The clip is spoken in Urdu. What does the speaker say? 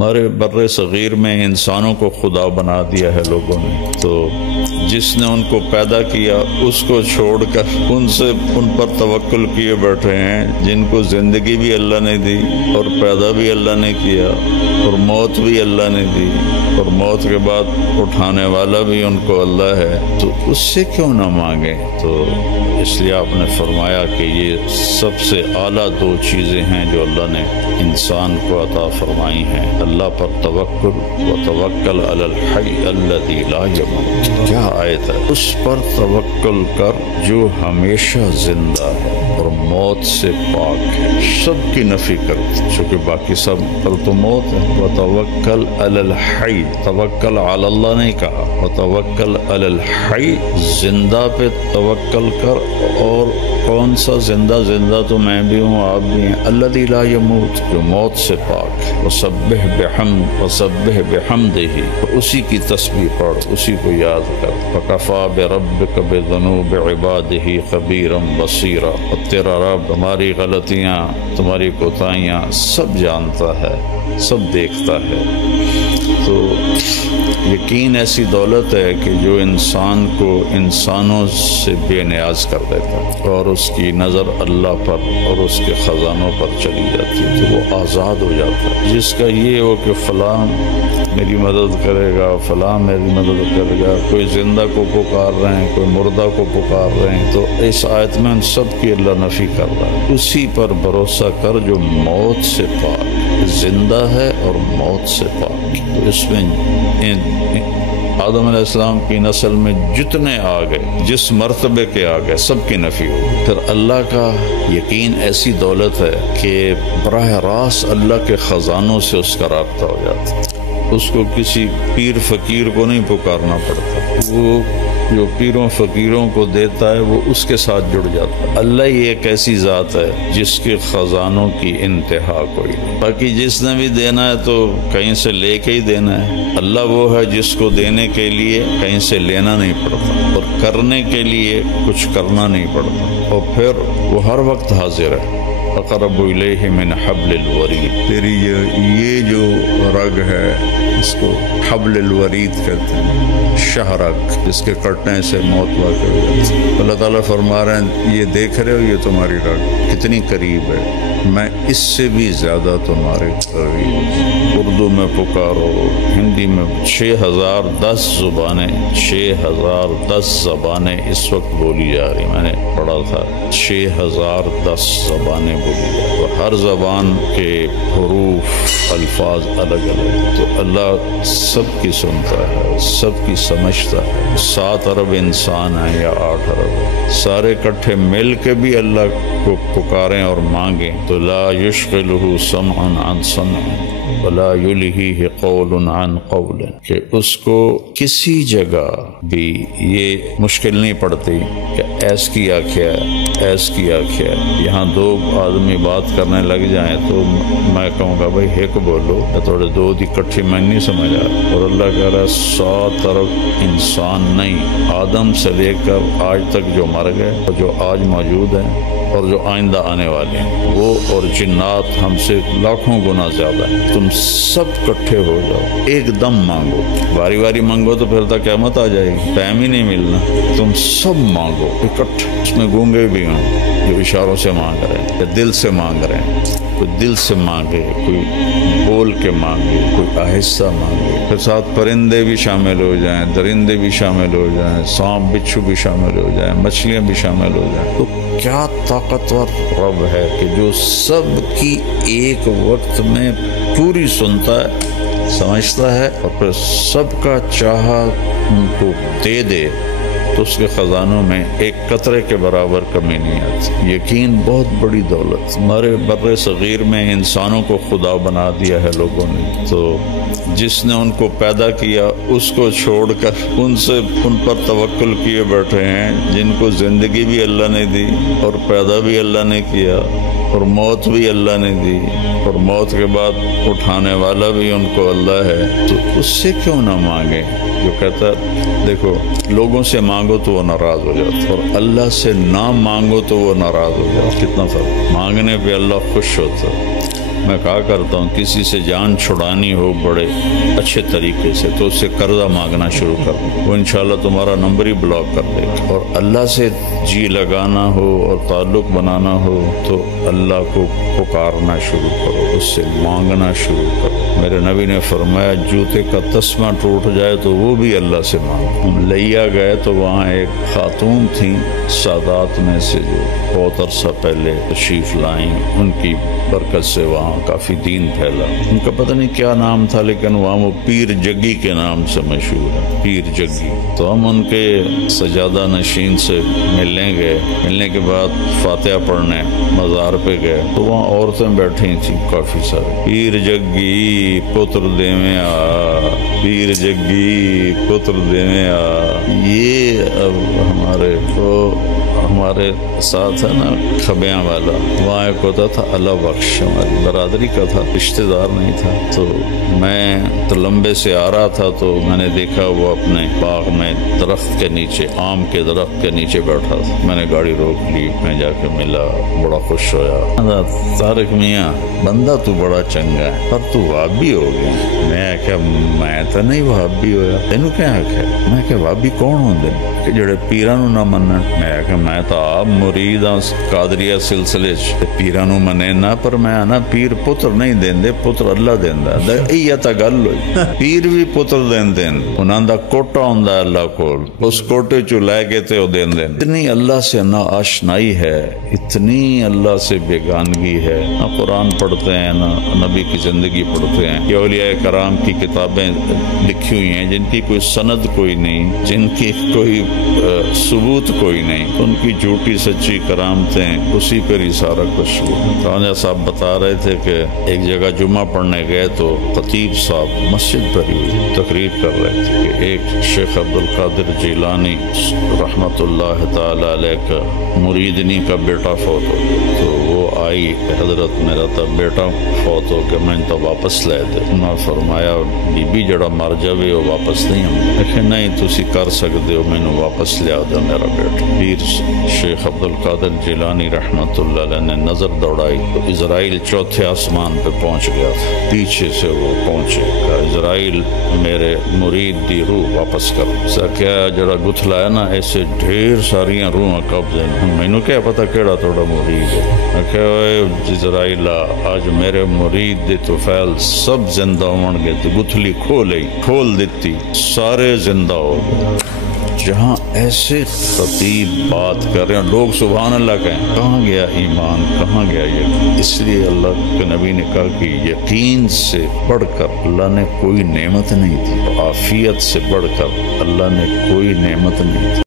ہمارے بر صغیر میں انسانوں کو خدا بنا دیا ہے لوگوں نے، تو جس نے ان کو پیدا کیا اس کو چھوڑ کر ان پر توکل کیے بیٹھے ہیں، جن کو زندگی بھی اللہ نے دی اور پیدا بھی اللہ نے کیا اور موت بھی اللہ نے دی اور موت کے بعد اٹھانے والا بھی ان کو اللہ ہے، تو اس سے کیوں نہ مانگیں؟ تو اس لیے آپ نے فرمایا کہ یہ سب سے اعلیٰ دو چیزیں ہیں جو اللہ نے انسان کو عطا فرمائی ہیں، اللہ پر توکل و توکل علی الحی الذی لا یموت۔ کیا آیت ہے؟ اس پر توکل کر جو ہمیشہ زندہ ہے اور موت سے پاک ہے، سب کی نفی کرتی چونکہ باقی سب پر تو موت ہے۔ وتوکل علی الحی، توکل علی اللہ نہیں کہا، وتوکل علی الحی، زندہ پہ توکل کر۔ اور کون سا زندہ؟ زندہ تو میں بھی ہوں، آپ بھی ہیں، الذی لا یموت، جو موت سے پاک ہے۔ وسبح بحمدہ، اسی کی تسبیح پڑھ، اسی کو یاد کر۔ فکفی بربک بذنوب عبادہ خبیرا بصیرا، اور تیرا رب ہماری غلطیاں، تمہاری کوتاہیاں سب جانتا ہے، سب دیکھتا ہے۔ تو یقین ایسی دولت ہے کہ جو انسان کو انسانوں سے بے نیاز کر دیتا ہے اور اس کی نظر اللہ پر اور اس کے خزانوں پر چلی جاتی ہے، تو وہ آزاد ہو جاتا ہے۔ جس کا یہ ہو کہ فلاں میری مدد کرے گا، فلاں میری مدد کرے گا، کوئی زندہ کو پکار رہے ہیں، کوئی مردہ کو پکار رہے ہیں، تو اس آیت میں ان سب کی اللہ نفی کر رہا ہے۔ اسی پر بھروسہ کر جو موت سے پاک، زندہ ہے اور موت سے پاک۔ تو اس میں آدم علیہ السلام کی نسل میں جتنے آ گئے، جس مرتبے کے آ گئے، سب کی نفی ہو۔ پھر اللہ کا یقین ایسی دولت ہے کہ براہ راست اللہ کے خزانوں سے اس کا رابطہ ہو جاتا ہے، اس کو کسی پیر فقیر کو نہیں پکارنا پڑتا، وہ جو پیروں فقیروں کو دیتا ہے وہ اس کے ساتھ جڑ جاتا ہے۔ اللہ ہی ایک ایسی ذات ہے جس کے خزانوں کی انتہا کوئی نہیں، باقی جس نے بھی دینا ہے تو کہیں سے لے کے ہی دینا ہے۔ اللہ وہ ہے جس کو دینے کے لیے کہیں سے لینا نہیں پڑتا اور کرنے کے لیے کچھ کرنا نہیں پڑتا، اور پھر وہ ہر وقت حاضر ہے۔ اقرب الیہ من حبل الورید، تیری یہ جو رگ ہے اس کو حبل الورید کہتے ہیں، شہرگ، جس کے کٹنے سے موت واقع ہو جاتی ہے۔ اللہ تعالیٰ فرما رہے ہیں یہ دیکھ رہے ہو، یہ تمہاری رگ کتنی قریب ہے، میں اس سے بھی زیادہ تمہارے قریب۔ اردو میں پکارو، ہندی میں 6010 زبانیں، 6010 زبانیں اس وقت بولی جا رہی، میں نے پڑھا تھا 6010 زبانیں بولی جا رہی، اور ہر زبان کے حروف، الفاظ الگ الگ، تو اللہ سب کی سنتا ہے، سب کی سمجھتا ہے۔ 7 ارب انسان ہیں یا 8 ارب، سارے کٹھے مل کے بھی اللہ کو پکاریں اور مانگیں تو لا یشغلہ سمع عن سمع ولا یلہیہ قول عن قول، کہ اس کو کسی جگہ بھی یہ مشکل نہیں پڑتی کہ ایس کیا کیا ہے، ایس کیا کیا ہے۔ یہاں 2 آدمی بات کرنے لگ جائیں تو میں کہوں گا بھائی ایک بولو، تھوڑے 2 دی کٹھی میں نہیں سمجھ آ رہا، اور اللہ کہہ رہا ہے 100 ارب انسان نہیں، آدم سے لے کر آج تک جو مر گئے اور جو آج موجود ہیں اور جو آئندہ آنے والے ہیں، وہ اور جنات ہم سے لاکھوں گنا زیادہ ہیں، تم سب کٹھے ہو جاؤ، ایک دم مانگو، باری باری مانگو تو پھر تک قیامت آ جائے گی، ٹائم ہی نہیں ملنا، تم سب مانگو اکٹھے۔ اس میں گونگے بھی ہوں جو اشاروں سے مانگ رہے ہیں یا دل سے مانگ رہے ہیں، کوئی دل سے مانگے، کوئی بول کے مانگے، کوئی آہستہ مانگے، پھر ساتھ پرندے بھی شامل ہو جائیں، درندے بھی شامل ہو جائیں، سانپ بچھو بھی شامل ہو جائیں، مچھلیاں بھی شامل ہو جائیں، تو کیا طاقتور رب ہے کہ جو سب کی ایک وقت میں پوری سنتا ہے، سمجھتا ہے، اور پھر سب کا چاہا ان کو دے دے، تو اس کے خزانوں میں ایک قطرے کے برابر کمی نہیں آتی۔ یقین بہت بڑی دولت، ہمارے بر صغیر میں انسانوں کو خدا بنا دیا ہے لوگوں نے، تو جس نے ان کو پیدا کیا اس کو چھوڑ کر ان پر توکل کیے بیٹھے ہیں، جن کو زندگی بھی اللہ نے دی اور پیدا بھی اللہ نے کیا اور موت بھی اللہ نے دی اور موت کے بعد اٹھانے والا بھی ان کو اللہ ہے، تو اس سے کیوں نہ مانگیں؟ جو کہتا ہے دیکھو لوگوں سے مانگو تو وہ ناراض ہو جاتا، اور اللہ سے نہ مانگو تو وہ ناراض ہو جاتا، کتنا فرق، مانگنے پہ اللہ خوش ہوتا، میں کہا کرتا ہوں کسی سے جان چھڑانی ہو بڑے اچھے طریقے سے تو اس سے قرضہ مانگنا شروع کر دو، وہ انشاءاللہ تمہارا نمبر ہی بلاک کر دے گا۔ اور اللہ سے جی لگانا ہو اور تعلق بنانا ہو تو اللہ کو پکارنا شروع کرو، اس سے مانگنا شروع کرو۔ میرے نبی نے فرمایا جوتے کا تسمہ ٹوٹ جائے تو وہ بھی اللہ سے مانگو۔ ہم لیا گئے تو وہاں ایک خاتون تھیں سادات میں سے جو بہت عرصہ پہلے تشریف لائیں، ان کی برکت سے وہاں کافی دین پھیلا۔ ان کا پتہ نہیں کیا نام تھا لیکن وہاں وہ پیر جگی کے نام سے مشہور ہے، پیر جگی۔ تو ہم ان کے سجادہ نشین سے ملنے گئے، ملنے کے بعد فاتحہ پڑھنے مزار پہ گئے تو وہاں عورتیں بیٹھی تھیں کافی سارے۔ پیر جگی پتر دیویں آ، پیر جگی پتر دیویں آ، یہ اب ہمارے ساتھ ہے نا کھبیاں والا، وہاں ایک ہوتا تھا اللہ بخش، ہماری برادری کا تھا، رشتہ دار نہیں تھا۔ تو میں تلمبے سے آ رہا تھا تو میں نے دیکھا وہ اپنے باغ میں درخت کے نیچے، آم کے درخت کے نیچے بیٹھا تھا۔ میں نے گاڑی روک لی، میں جا کے ملا، بڑا خوش ہویا۔ طارق میاں بندہ تو بڑا چنگا ہے پر تو وہابی ہو گیا۔ میں کہ میں تو نہیں وہابی ہویا، تینوں کیا حق ہے؟ میں کہ وہابی کون ہوندے کہ جڑے پیراں نو نہ منن؟ میں کہ میں تو آپ مرید ہاں قادریہ سلسلے چ، پیراں نو منے نہ، پر میں آنا پیر پتر نہیں دیندے، پتر اللہ دیندا۔ یہ تا گل ہوئی، پیر بھی پتر دیندے، انہاں دا کوٹا ہوندا ہے اللہ کول، اس کوٹے چوں لے کے تے او دیندے۔ اتنی اللہ سے نا آشنائی ہے، اتنی اللہ سے بیگانگی ہے، نہ قرآن پڑھتے ہیں نہ نبی کی زندگی پڑھتے ہیں۔ یہ اولیاء کرام کی کتابیں لکھی ہوئی ہیں جن کی کوئی سند کوئی نہیں، جن کی کوئی ثبوت کوئی نہیں، ان کی جھوٹی سچی کرامتیں، اسی پر ہی سارا کچھ۔ راجہ صاحب بتا رہے تھے کہ ایک جگہ جمعہ پڑھنے گئے تو خطیب صاحب مسجد پر ہی تقریر کر رہے تھے کہ ایک شیخ عبدالقادر جیلانی رحمت اللہ تعالی علیہ کا مریدنی کا بیٹا فوت ہو گیا۔ تو وہ آئی کہ حضرت میرا تا بیٹا فوت ہو گیا، میں تو واپس لے دے۔ انہوں نے فرمایا بی بی جڑا مر جاوے وہ واپس نہیں ہم لیکن نہیں تسی کر سکتے ہو، میں نے واپس لیا دے میرا بیٹا۔ پیر شیخ عبدالقادر جیلانی رحمت اللہ علیہ نے نظر دوڑائی تو اسرائیل چوتھے آسمان پہ پہنچ گیا تھا، پیچھے سے وہ پہنچے گا، اسرائیل میرے مرید دی روح واپس کر سا کیا جڑا گتھلا ہے نا، ایسے ڈھیر ساریاں روحاں قبض ہیں، میں نے کیا پتا کیڑا توڑا مرید ہے۔ میں کہا اسرائیل آج میرے مرید دے تو فیل سب زندہ ہون گے، تو گتھلی کھول دیتی، سارے زندہ ہو گئے۔ جہاں ایسے خطیب بات کر رہے ہیں لوگ سبحان اللہ کہیں، کہاں گیا ایمان، کہاں گیا یقین؟ اس لیے اللہ کے نبی نے کہا کہ یقین سے بڑھ کر اللہ نے کوئی نعمت نہیں دی، عافیت سے بڑھ کر اللہ نے کوئی نعمت نہیں دی۔